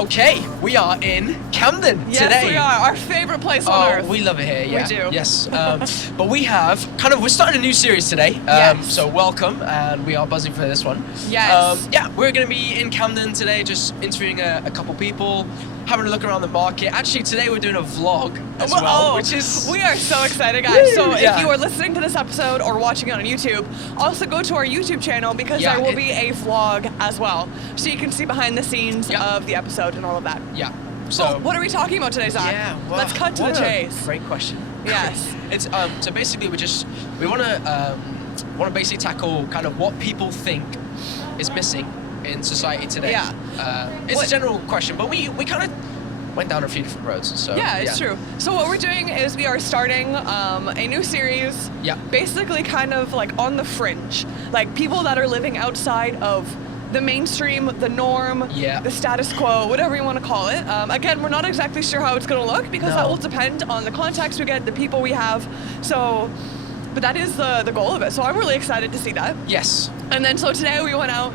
Okay, we are in Camden Yes, today. we are. Our favorite place on earth. We love it here, yeah. We do. Yes. But we have we're starting a new series today. Yes. So welcome, and we are buzzing for this one. Yes. We're going to be in Camden today, just interviewing a couple people, having a look around the market. Actually, today we're doing a vlog as well, which is... We are so excited, guys. Woo, so yeah. if you are listening to this episode or watching it on YouTube, also go to our YouTube channel because there will be a vlog as well. So you can see behind the scenes of the episode and all of that. Yeah. So what are we talking about today, Zach? Yeah, well, let's cut to the chase. Great question. Yes. It's so basically we want to basically tackle kind of what people think is missing in society today. Yeah. It's a general question, but we kind of went down a few different roads. So yeah, it's true. So what we're doing is we are starting a new series. Yeah. Basically, kind of like on the fringe, like people that are living outside of the mainstream, the norm, the status quo, whatever you want to call it. Again, we're not exactly sure how it's going to look because that will depend on the context we get, the people we have. So, but that is the goal of it. So I'm really excited to see that. Yes. And then so today we went out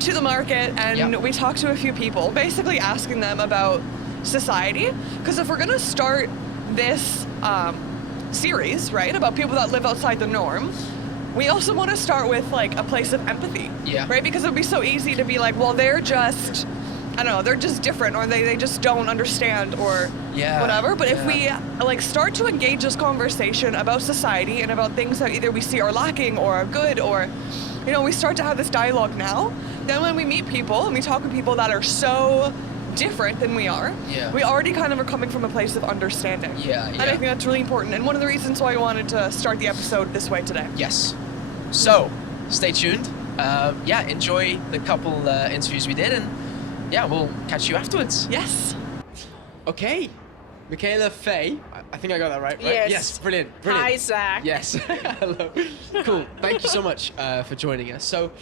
to the market and we talked to a few people, basically asking them about society. Because if we're going to start this series, right, about people that live outside the norm, we also want to start with like a place of empathy, right? Because it would be so easy to be like, well, they're just, I don't know, they're just different, or they just don't understand, or whatever. But if we like start to engage this conversation about society and about things that either we see are lacking or are good, or, you know, we start to have this dialogue now, then when we meet people and we talk with people that are so different than we are, we already kind of are coming from a place of understanding. And I think that's really important, and one of the reasons why I wanted to start the episode this way today. Yes. So stay tuned. Enjoy the couple interviews we did, and we'll catch you afterwards. Yes. Okay, Michaela Faye. I think I got that right? Yes. Yes. Brilliant. Hi, Zach. Yes. Hello. Cool. Thank you so much for joining us. So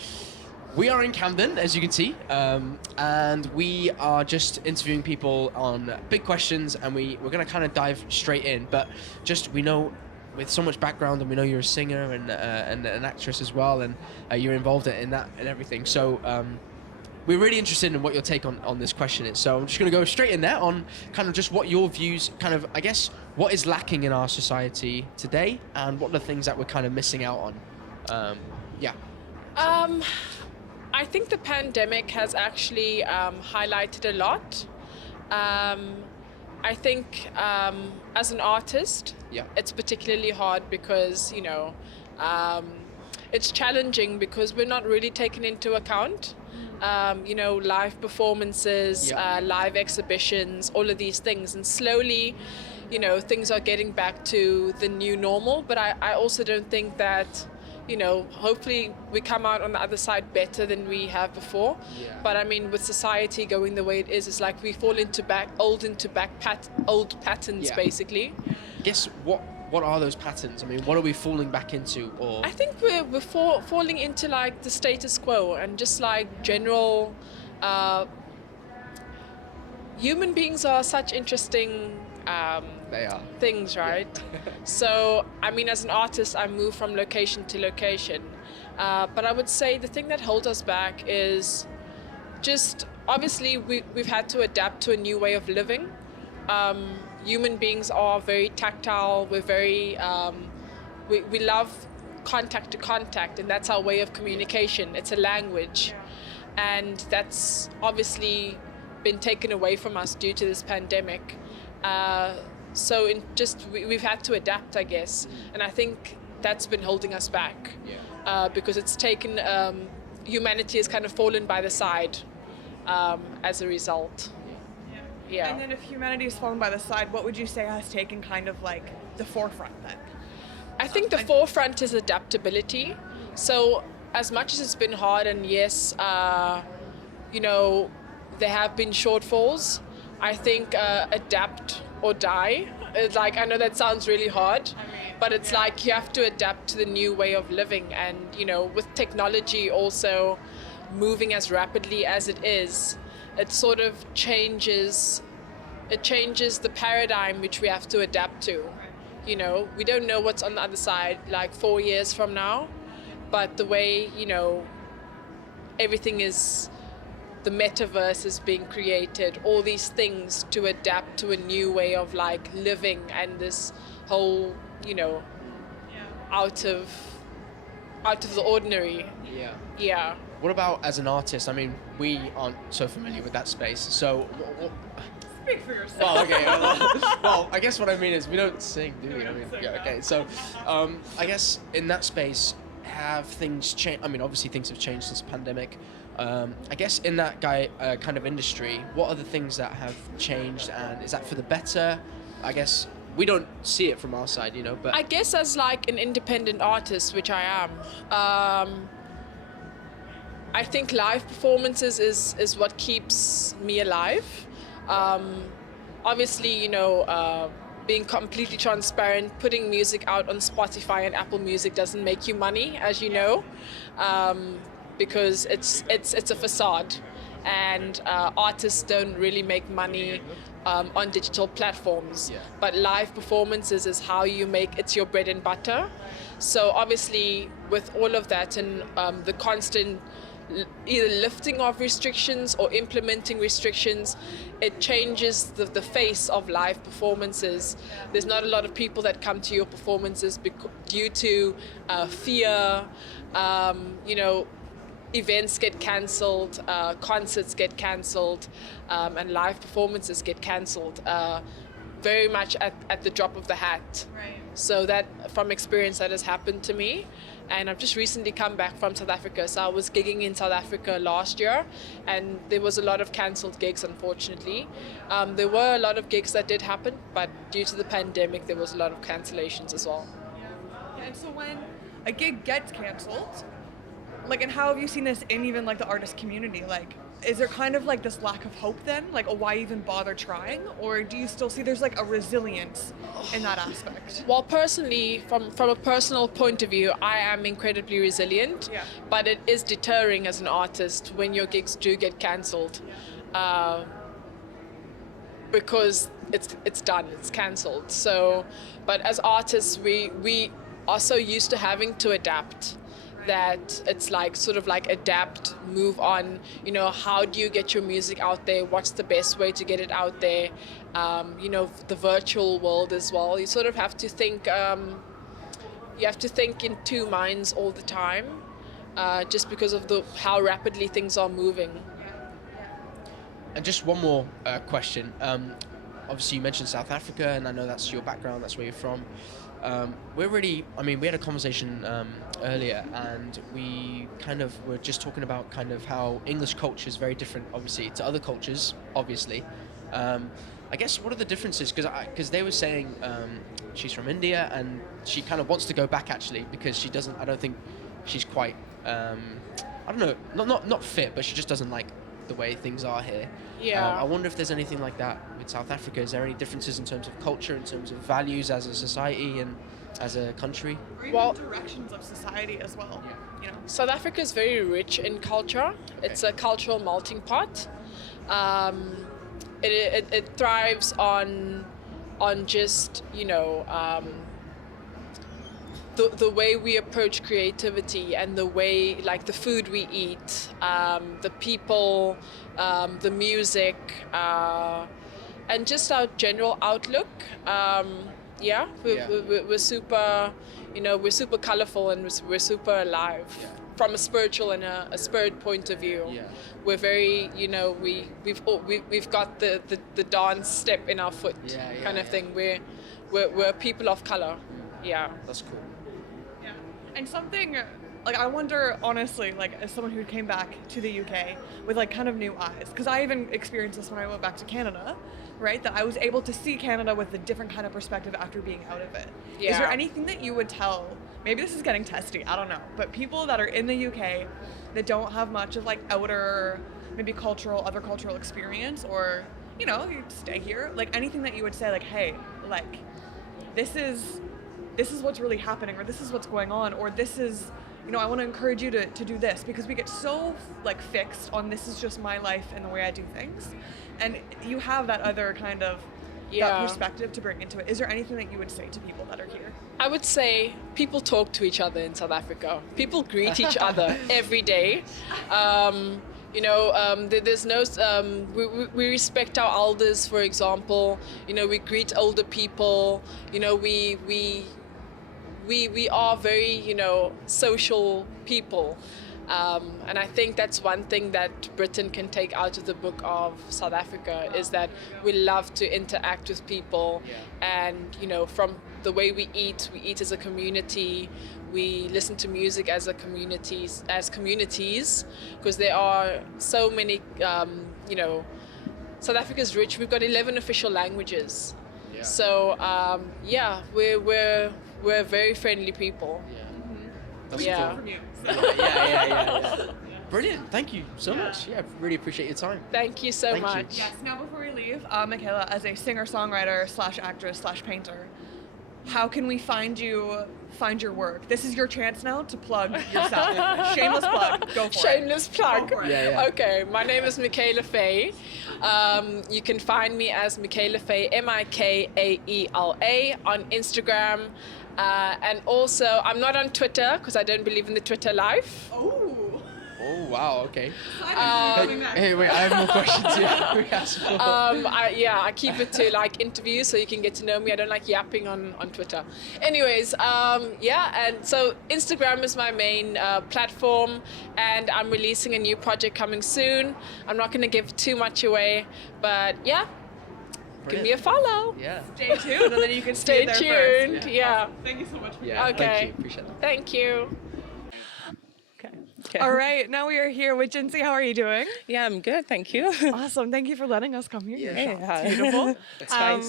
we are in Camden, as you can see, and we are just interviewing people on big questions, and we're going to kind of dive straight in. But just, we know, with so much background, and we know you're a singer and an actress as well, and you're involved in that and everything. So we're really interested in what your take on this question is. So I'm just going to go straight in there on kind of just what your views, kind of, I guess, what is lacking in our society today, and what are the things that we're kind of missing out on. I think the pandemic has actually highlighted a lot. I think as an artist, it's particularly hard because, you know, it's challenging because we're not really taken into account. You know, live performances, live exhibitions, all of these things. And slowly, you know, things are getting back to the new normal. But I also don't think that, you know, hopefully we come out on the other side better than we have before. But I mean, with society going the way it is, it's like we fall into old patterns, basically. I guess what are those patterns? I mean, what are we falling back into? Or I think we're falling into like the status quo and just like general. Human beings are such interesting things, right? So, I mean, as an artist, I move from location to location. But I would say the thing that holds us back is just, obviously, we've had to adapt to a new way of living. Human beings are very tactile. We're very, we love contact to contact, and that's our way of communication. It's a language. And that's obviously been taken away from us due to this pandemic. So we've had to adapt, I guess, and I think that's been holding us back because it's taken humanity has kind of fallen by the side as a result. And then if humanity has fallen by the side, what would you say has taken kind of like the forefront then? I think the forefront is adaptability. So as much as it's been hard, and yes, you know, there have been shortfalls, I think adapt or die. Like, I know that sounds really hard, but it's like you have to adapt to the new way of living. And, you know, with technology also moving as rapidly as it is, it sort of changes the paradigm which we have to adapt to. You know, we don't know what's on the other side, like 4 years from now, but the way, you know, everything is the metaverse is being created, all these things to adapt to a new way of like living, and this whole, out of the ordinary. Yeah. What about as an artist? I mean, we aren't so familiar with that space. So, Speak for yourself. well, okay. Well, I guess what I mean is we don't sing, do we? I mean, yeah, okay. So, I guess in that space, have things changed? I mean, obviously things have changed since the pandemic. I guess in that kind of industry, what are the things that have changed, and is that for the better? I guess we don't see it from our side, but I guess as like an independent artist, which I am, I think live performances is what keeps me alive. Obviously, being completely transparent, putting music out on Spotify and Apple Music doesn't make you money, as you know, because it's a facade, and artists don't really make money on digital platforms. Yeah. But live performances is how you it's your bread and butter. So obviously, with all of that and the constant either lifting of restrictions or implementing restrictions, it changes the face of live performances. There's not a lot of people that come to your performances due to fear. Events get cancelled, concerts get cancelled, and live performances get cancelled very much at the drop of the hat. Right. So that, from experience, that has happened to me. And I've just recently come back from South Africa. So I was gigging in South Africa last year, and there was a lot of cancelled gigs, unfortunately. There were a lot of gigs that did happen, but due to the pandemic, there was a lot of cancellations as well. Yeah. And so when a gig gets cancelled, and how have you seen this in even the artist community? Is there kind of this lack of hope then? Why even bother trying? Or do you still see there's a resilience in that aspect? Well, personally, from a personal point of view, I am incredibly resilient, Yeah. but it is deterring as an artist when your gigs do get cancelled, because it's done, it's cancelled. So, but as artists, we are so used to having to adapt, that it's adapt, move on. How do you get your music out there? What's the best way to get it out there? The virtual world as well. You sort of have to think. You have to think in two minds all the time, just because of how rapidly things are moving. And just one more question. Obviously, you mentioned South Africa, and I know that's your background. That's where you're from. We had a conversation earlier, and we kind of were just talking about kind of how English culture is very different, obviously, to other cultures, obviously. I guess, what are the differences? Because they were saying she's from India, and she kind of wants to go back, actually, because I don't think she's quite, I don't know, not fit, but she just doesn't like the way things are here. Yeah. I wonder if there's anything like that with South Africa. Is there any differences in terms of culture, in terms of values as a society and as a country? Or even Well- directions of society as well. Yeah. South Africa is very rich in culture. It's a cultural melting pot. It thrives on just the way we approach creativity, and the way the food we eat, the people, the music, and just our general outlook. We're super, we're super colorful, and we're super alive. Yeah. From a spiritual and a spirit point of view. Yeah. We're very, we've got the dance step in our foot, kind of thing. We're people of color. Yeah. That's cool. Yeah. And something, I wonder, honestly, as someone who came back to the UK with kind of new eyes, because I even experienced this when I went back to Canada, right? That I was able to see Canada with a different kind of perspective after being out of it. Yeah. Is there anything that you would tell, maybe this is getting testy, I don't know, but people that are in the UK that don't have much of outer, maybe other cultural experience, or, you stay here, anything that you would say, hey, this is what's really happening, or this is what's going on, or this is, I want to encourage you to do this, because we get so fixed on this is just my life and the way I do things, and you have that other kind of that perspective to bring into it. Is there anything that you would say to people that are here? I would say people talk to each other in South Africa. People greet each other every day. There's no. We respect our elders, for example. We greet older people. We are very, social people. And I think that's one thing that Britain can take out of the book of South Africa is that we love to interact with people. And, from the way we eat as a community. We listen to music as communities, because there are so many, South Africa's rich. We've got 11 official languages. Yeah. So, we're very friendly people. Yeah. From you. Yeah. Brilliant. Thank you so much. Yeah, really appreciate your time. Thank you so much. Yes. Now, before we leave, Michaela, as a singer-songwriter / actress / painter, how can we find your work? This is your chance now to plug yourself. Shameless plug. Go for Shameless plug. Go for it. Yeah. Okay, my name is Michaela Faye. You can find me as Michaela Faye, Mikaela, on Instagram. And also, I'm not on Twitter because I don't believe in the Twitter life. Oh, wow, okay. Hey, wait, I have more questions here. I keep it to interviews so you can get to know me. I don't like yapping on Twitter. Anyways, and so Instagram is my main platform, and I'm releasing a new project coming soon. I'm not going to give too much away, but yeah. Brilliant. Give me a follow. Yeah. Stay tuned, and then you can Stay there tuned. First. Yeah. Awesome. Thank you so much. Yeah. Okay. Thank you. Appreciate that. Thank you. Okay. All right. Now we are here with Jinsey. How are you doing? Yeah, I'm good. Thank you. Awesome. Thank you for letting us come here. Yeah. It's beautiful. It's nice.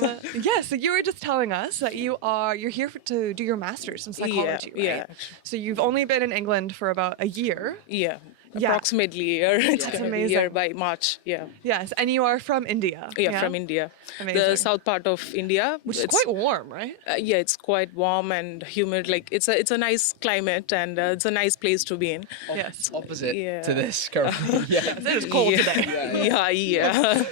So you were just telling us that you're here to do your master's in psychology, right? Yeah. So you've only been in England for about a year. Yeah. Yeah. Approximately a year. It's That's gonna be a amazing. year by March. Yeah. Yes, and you are from India. Yeah, from India. Amazing. The south part of India. Which is quite warm, right? Yeah, it's quite warm and humid. Like it's a nice climate and it's a nice place to be in. Yes. Opposite Yeah. to this currently. Yeah. It is cold today. Yeah.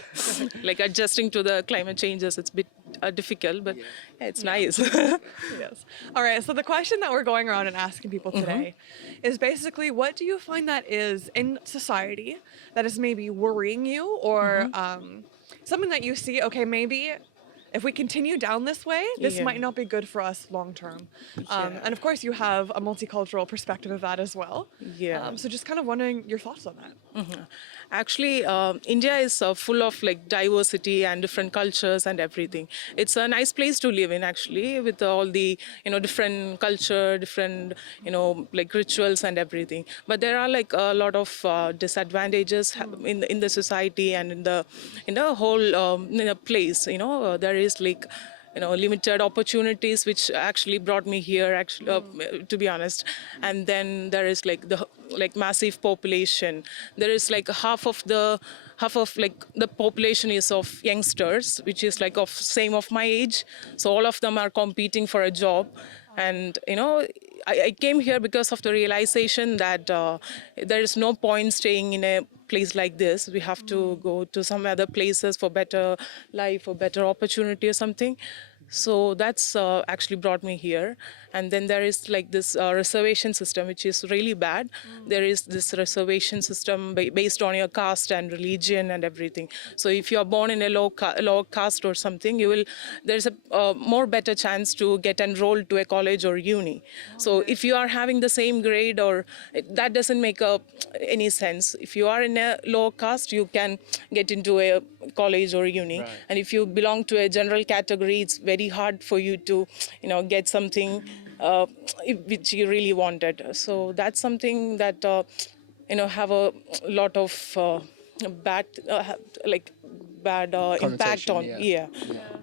Like adjusting to the climate changes, it's a bit difficult, but yeah, it's nice. Yes. All right. So the question that we're going around and asking people today is basically, what do you find that is in society that is maybe worrying you, or something that you see? Okay, maybe if we continue down this way, this might not be good for us long term. And of course, you have a multicultural perspective of that as well. Yeah. So just kind of wondering your thoughts on that. Actually, India is full of like diversity and different cultures and everything. It's a nice place to live in, actually, with all the different culture, different like rituals and everything. But there are like a lot of disadvantages in the society and in the whole place. There is like limited opportunities, which actually brought me here, to be honest. And then there is like the massive population. There is like half of the population is of youngsters, which is like of my age. So all of them are competing for a job. And I came here because of the realization that there is no point staying in a place like this. We have to go to some other places for better life or better opportunity or something. So that's actually brought me here. And then there is like this reservation system, which is really bad. There is this reservation system based on your caste and religion and everything. So if you are born in a low caste or something, there's a more better chance to get enrolled to a college or uni. So if you are having the same grade, that doesn't make any sense. If you are in a low caste, you can get into a college or uni. Right. And if you belong to a general category, it's very hard for you to get something which you really wanted. So that's something that have a lot of bad impact on. Yeah.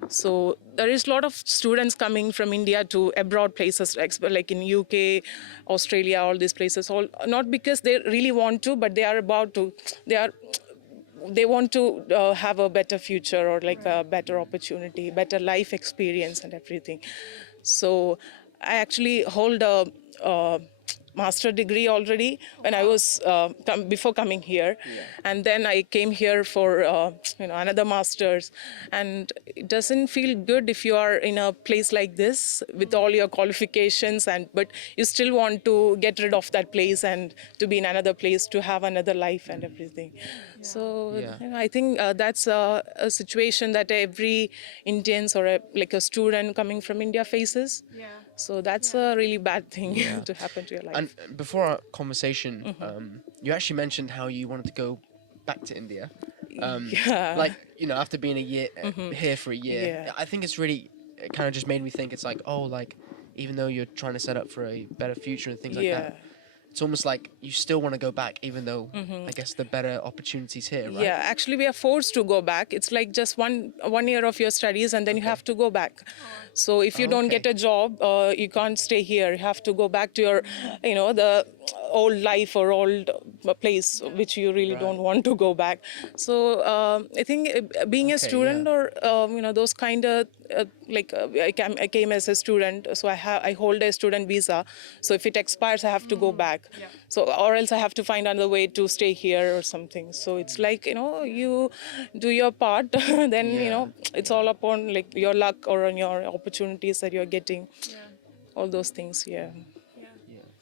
So there is a lot of students coming from India to abroad places like in UK, Australia, all these places. All not because they really want to, but they want to have a better future or like a better opportunity, better life experience and everything. So I actually hold a master degree already when I was before coming here, and then I came here for another master's, and it doesn't feel good if you are in a place like this with all your qualifications, but you still want to get rid of that place and to be in another place to have another life and everything. So I think that's a situation that every Indians or like a student coming from India faces. So that's a really bad thing to happen to your life. And before our conversation, you actually mentioned how you wanted to go back to India. Like, after being a year here for a year. Yeah. I think it kind of just made me think, it's like, oh, like, even though you're trying to set up for a better future and things like that, it's almost like you still want to go back, even though I guess the better opportunities here, right? Yeah, actually we are forced to go back. It's like just one year of your studies and then you have to go back. So if you don't get a job, you can't stay here. You have to go back to your, the old life or old place, which you really don't want to go back. So I think being a student or, those kind of, I came as a student, so I hold a student visa. So if it expires, I have to go back. So, or else I have to find another way to stay here or something. So it's like, you do your part, then, it's all upon like your luck or on your opportunities that you're getting. All those things,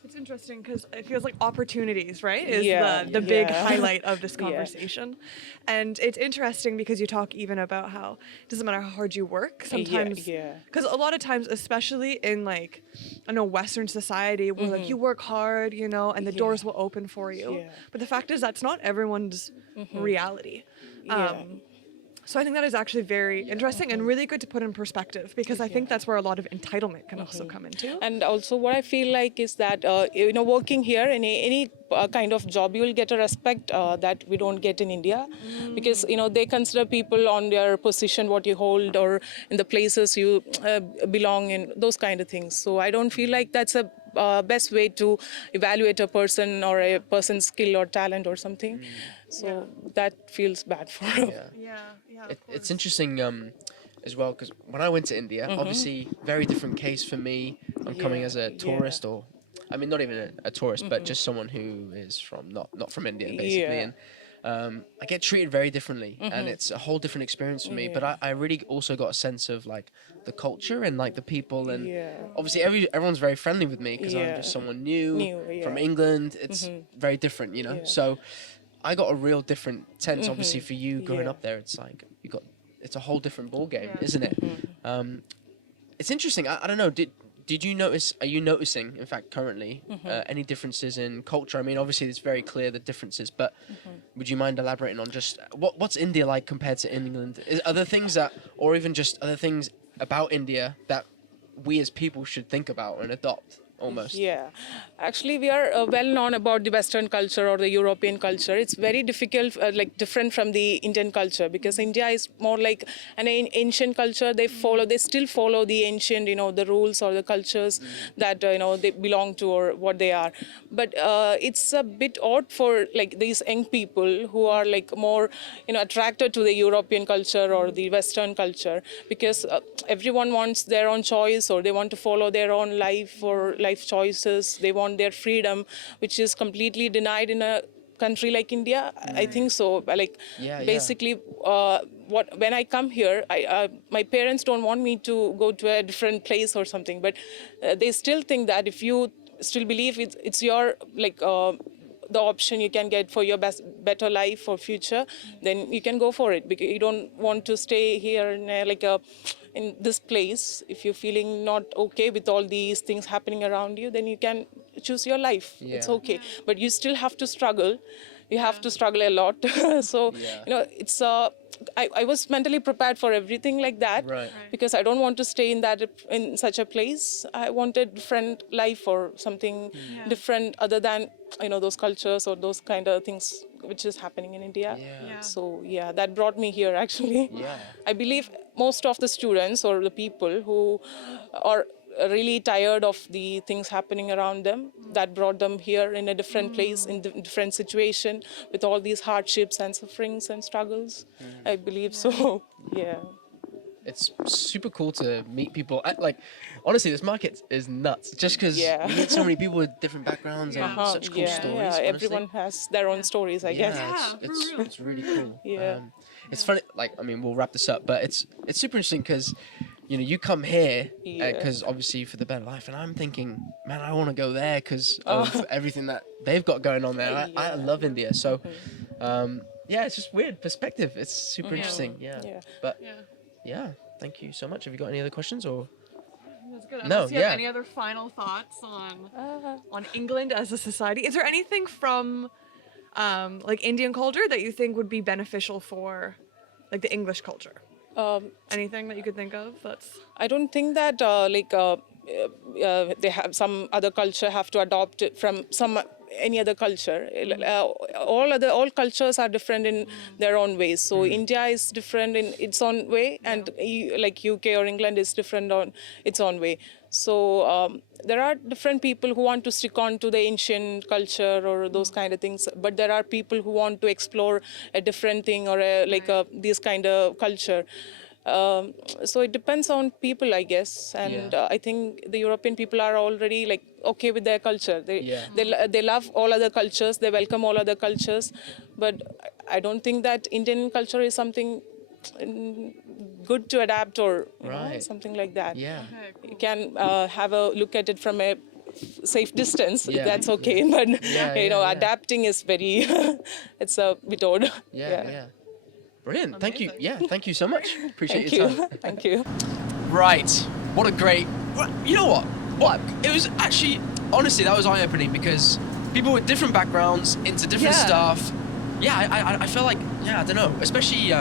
It's interesting because it feels like opportunities, right, is the big highlight of this conversation. And it's interesting because you talk even about how it doesn't matter how hard you work sometimes. Because a lot of times, especially in like, Western society, where like you work hard, and the doors will open for you. But the fact is that's not everyone's reality. So I think that is actually very interesting and really good to put in perspective, because I think that's where a lot of entitlement can also come into. And also what I feel like is that, working here in any kind of job, you will get a respect that we don't get in India. Because, they consider people on their position, what you hold, or in the places you belong in, those kind of things. So I don't feel like that's a best way to evaluate a person or a person's skill or talent or something. So that feels bad for It's interesting as well, because when I went to India, obviously very different case for me. I'm coming as a tourist, or I mean not even a tourist, but just someone who is from not from India basically. And I get treated very differently, and it's a whole different experience for me. But I really also got a sense of like the culture and like the people, and obviously everyone's very friendly with me because I'm just someone new from England. It's very different, So I got a real different sense. Obviously for you growing up there, it's like it's a whole different ball game, isn't it? It's interesting. I don't know. Did you notice? Are you noticing, in fact, currently, any differences in culture? I mean, obviously, it's very clear the differences, but would you mind elaborating on just what's India like compared to England? Are there things or even just other things about India that we as people should think about and adopt? Almost. Yeah, actually we are well known about the Western culture or the European culture. It's very difficult, different from the Indian culture, because India is more like an ancient culture. They still follow the ancient, the rules or the cultures that they belong to or what they are. But it's a bit odd for like these young people who are like more attracted to the European culture or the Western culture, because everyone wants their own choice, or they want to follow their own life or life choices. They want their freedom, which is completely denied in a country like India. I think so. Basically, when I come here, my parents don't want me to go to a different place or something, but they still think that if you still believe it's your the option you can get for your better life or future, then you can go for it, because you don't want to stay here in this place. If you're feeling not okay with all these things happening around you, then you can choose your life. It's okay, but you still have to struggle. You have to struggle a lot. So it's I was mentally prepared for everything like that, because I don't want to stay in such a place. I wanted different life or something different other than those cultures or those kind of things which is happening in India. So that brought me here actually. I believe most of the students or the people who are really tired of the things happening around them, that brought them here in a different place, in a different situation, with all these hardships and sufferings and struggles. I believe so. it's super cool to meet people. Like, honestly, this market is nuts. Just because Yeah. you meet so many people with different backgrounds and such cool stories. Yeah, honestly. everyone has their own stories, I guess. Yeah, it's really cool. Yeah. It's funny. Like, I mean, we'll wrap this up, but it's super interesting because, you know, you come here Yeah. because obviously for the better life, and I'm thinking, man, I want to go there because of everything that they've got going on there. I love India, so yeah, it's just weird perspective. It's super interesting. Yeah. But yeah, thank you so much. Have you got any other questions or? That's good. No, Unless you have yeah. any other final thoughts on England as a society? Is there anything from like Indian culture that you think would be beneficial for like the English culture? Anything that you could think of that's I don't think that they have some other culture have to adopt it from any other culture. All cultures are different in their own ways. So India is different in its own way, and like UK or England is different on its own way. So there are different people who want to stick on to the ancient culture or those kind of things, but there are people who want to explore a different thing or this kind of culture. So it depends on people, I guess, and I think the European people are already like okay with their culture. They love all other cultures. They welcome all other cultures, but I don't think that Indian culture is something good to adapt or something like that. Yeah. You can have a look at it from a safe distance. That's okay, but adapting is very it's a bit odd. Yeah. Brilliant. Thank you. Yeah, thank you so much. Appreciate Thank your you. time. Thank you. Right. What a great. You know what? It was actually, honestly, that was eye-opening because people with different backgrounds into different stuff. Yeah, I feel like, I don't know. Especially,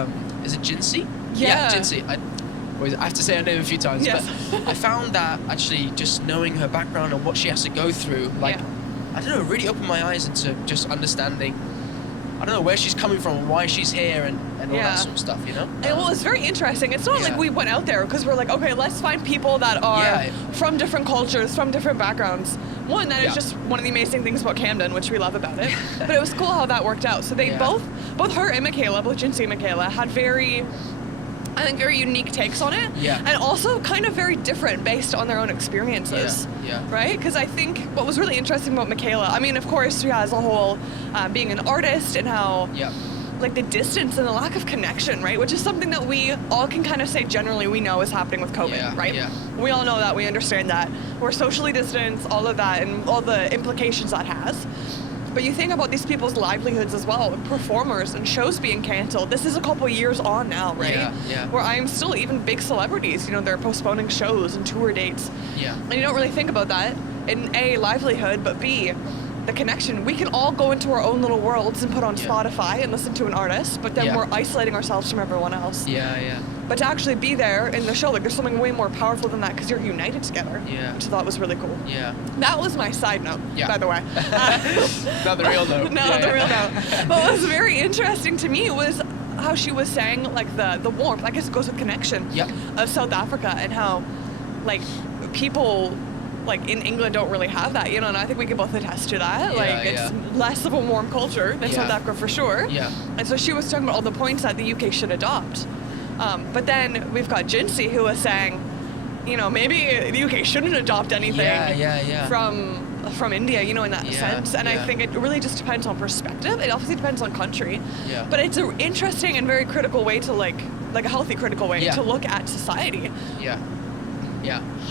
is it Jinsey? Yeah. Jinsey. I have to say her name a few times, Yes. but I found that actually just knowing her background and what she has to go through, like, I don't know, really opened my eyes into just understanding, I don't know, where she's coming from and why she's here and all that sort of stuff, you know? well, it's very interesting. It's not like we went out there because we're like, okay, let's find people that are from different cultures, from different backgrounds. One, that is just one of the amazing things about Camden, which we love about it. But it was cool how that worked out. So they both her and Michaela, both Jinsey and Michaela, had very unique takes on it. Yeah. And also kind of very different based on their own experiences. Yeah. Right? Because I think what was really interesting about Michaela, I mean, of course, she has a whole being an artist and how like the distance and the lack of connection, right? Which is something that we all can kind of say generally we know is happening with COVID, right? Yeah. We all know that, we understand that. We're socially distanced, all of that, and all the implications that has. But you think about these people's livelihoods as well, performers and shows being canceled. This is a couple years on now, right? Yeah. Where I'm still even big celebrities, they're postponing shows and tour dates. Yeah. And you don't really think about that in A, livelihood, but B, the connection. We can all go into our own little worlds and put on Spotify and listen to an artist, but then we're isolating ourselves from everyone else. Yeah. But to actually be there in the show, like there's something way more powerful than that because you're united together. Yeah. Which I thought was really cool. Yeah. That was my side note, by the way. Not the real note. No, the real note. But what was very interesting to me was how she was saying like the warmth, I guess it goes with connection of South Africa and how like people like in England don't really have that, and I think we can both attest to that. It's less of a warm culture than South Africa for sure. Yeah. And so she was talking about all the points that the UK should adopt. But then we've got Jinsey who was saying, maybe the UK shouldn't adopt anything from India, in that sense. And I think it really just depends on perspective. It obviously depends on country. Yeah. But it's an interesting and very critical way to like a healthy critical way to look at society. Yeah.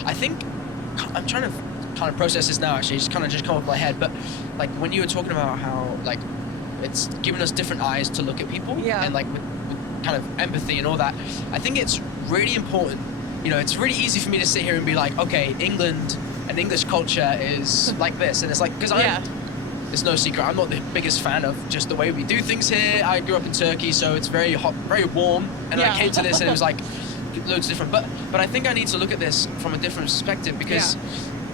I think I'm trying to kind of process this now actually. It's kind of just come up in my head. But like when you were talking about how like it's given us different eyes to look at people and like with kind of empathy and all that, I think it's really important. It's really easy for me to sit here and be like, okay, England and English culture is like this, and it's like because it's no secret I'm not the biggest fan of just the way we do things here. I grew up in Turkey, so it's very hot, very warm, and I came to this and it was like loads different. But I think I need to look at this from a different perspective because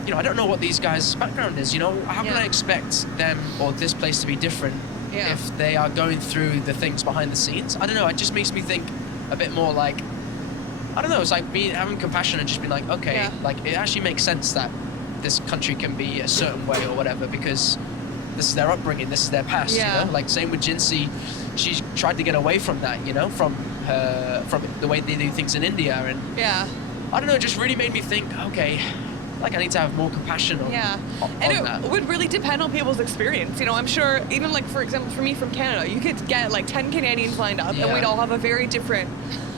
I don't know what these guys' background is. How can I expect them or this place to be different if they are going through the things behind the scenes? I don't know. It just makes me think a bit more like, I don't know. It's like having compassion and just being like, okay, like it actually makes sense that this country can be a certain way or whatever because this is their upbringing, this is their past. Like same with Jinsey, she tried to get away from that. From from the way they do things in India, and Yeah. I don't know, it just really made me think, okay, like I need to have more compassion on, Yeah, on and it that. would really depend on people's experience. You know, I'm sure even like, for example, for me from Canada, you could get like 10 Canadians lined up Yeah. and we'd all have a very different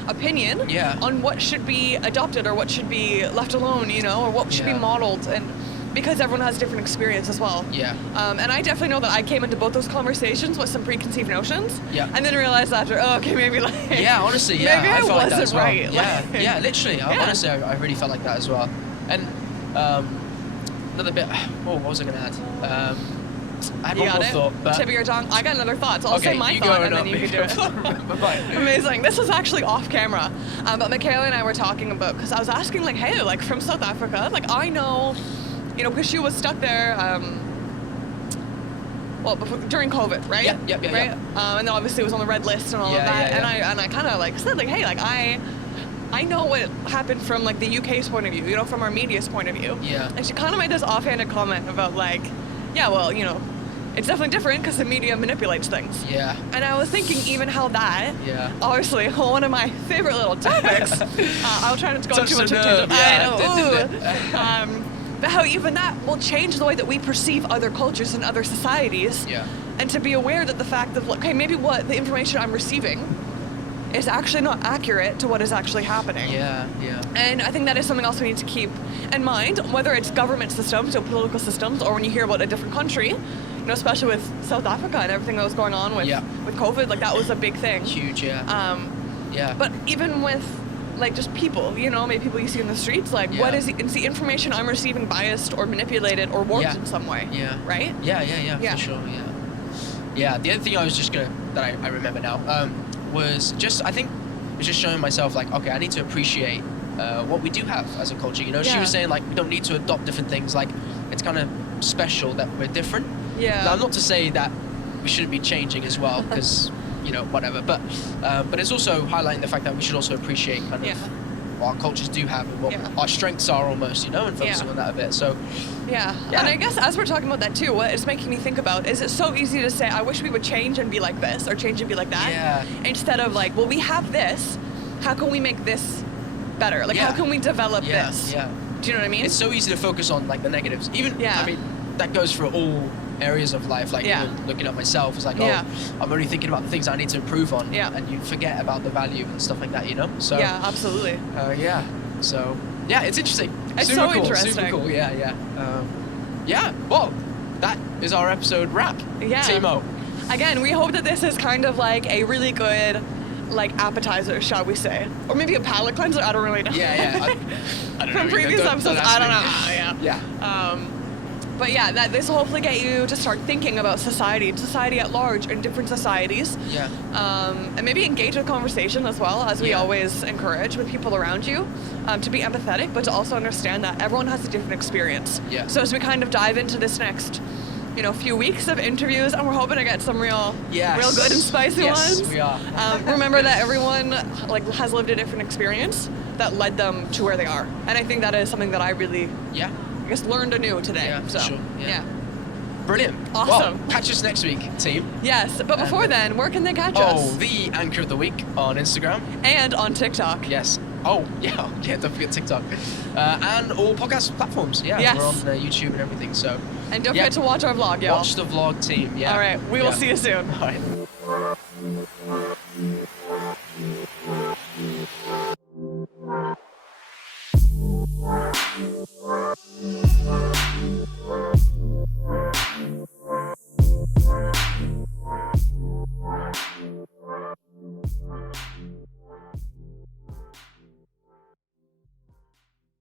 opinion Yeah. on what should be adopted or what should be left alone, you know, or what should be Yeah. modeled, and because everyone has different experience as well. Yeah. And I definitely know that I came into both those conversations with some preconceived notions. Yeah. And then realized after, oh, okay, maybe like. Yeah, honestly, yeah, Maybe I felt like that wasn't as well. right. Yeah, like- yeah, literally. Yeah. Honestly, I really felt like that as well. And another bit. Oh, what was I gonna add? I had You one got more it? thought, but Tip of your tongue. I got another thought, so I'll okay, say my you thought go and then up, you can do it. Bye. Amazing. This was actually off camera, but Michaela and I were talking about, because I was asking like, hey, like from South Africa, like I know, you know, because she was stuck there. Well, during COVID, right? Yeah. Right. And then obviously it was on the red list and all of Yeah, that. yeah. And I kind of like said like, hey, like I know what happened from like the UK's point of view, you know, from our media's point of view. Yeah. And she kind of made this offhanded comment about like, yeah, well, you know, it's definitely different because the media manipulates things. Yeah. And I was thinking even how that, Yeah. obviously one of my favorite little topics, I'll try not to go Touch too much the into it. nerve, yeah. I know. But how even that will change the way that we perceive other cultures and other societies. Yeah. And to be aware that the fact that, okay, maybe what the information I'm receiving is actually not accurate to what is actually happening. Yeah. And I think that is something else we need to keep in mind, whether it's government systems or political systems, or when you hear about a different country, you know, especially with South Africa and everything that was going on with COVID, like that was a big thing. Huge, yeah. Yeah. But even with like just people, you know, maybe people you see in the streets, like what is the information I'm receiving biased or manipulated or warped in some way? Yeah. Right? Yeah, for sure, yeah. Yeah, the other thing I remember now, was just, I think, was just showing myself like, okay, I need to appreciate what we do have as a culture. You know, she was saying like, we don't need to adopt different things. Like, it's kind of special that we're different. Yeah. Now, not to say that we shouldn't be changing as well, because, you know, whatever. But it's also highlighting the fact that we should also appreciate kind of what our cultures do have and what our strengths are almost, you know, and focusing on that a bit. So, yeah. And I guess as we're talking about that too, what it's making me think about is it's so easy to say, I wish we would change and be like this or change and be like that. Yeah. Instead of like, well, we have this. How can we make this better? Like, how can we develop this? Yeah. Do you know what I mean? It's so easy to focus on like the negatives. Even, I mean, that goes for all areas of life. Like, even looking at myself, it's like, oh, I'm only thinking about the things I need to improve on. Yeah. And you forget about the value and stuff like that, you know? So, yeah, absolutely. So, yeah, it's interesting. It's super so cool, interesting. Super cool, yeah. Well, that is our episode wrap. Yeah. Timo. Again, we hope that this is kind of like a really good like appetizer, shall we say, or maybe a palate cleanser. I don't really know. Yeah. I don't know. From previous episodes, I don't know. Yeah. But yeah, that this will hopefully get you to start thinking about society at large in different societies. Yeah. And maybe engage with conversation as well, as we always encourage with people around you, to be empathetic, but to also understand that everyone has a different experience. Yeah. So as we kind of dive into this next, you know, few weeks of interviews, and we're hoping to get some real good and spicy ones. Yes, we are. Remember that everyone like has lived a different experience that led them to where they are, and I think that is something that I really, I guess, learned anew today. Yeah, so, for sure. Yeah. Brilliant. Awesome. Well, catch us next week, team. Yes, but before then, where can they catch us? Oh, the Anchor of the Week on Instagram. And on TikTok. Yes. Oh, yeah, don't forget TikTok. And all podcast platforms. Yeah, yes. We're on YouTube and everything, so. And don't forget to watch our vlog, y'all. Watch the vlog, team. Yeah. All right, we will see you soon. All right.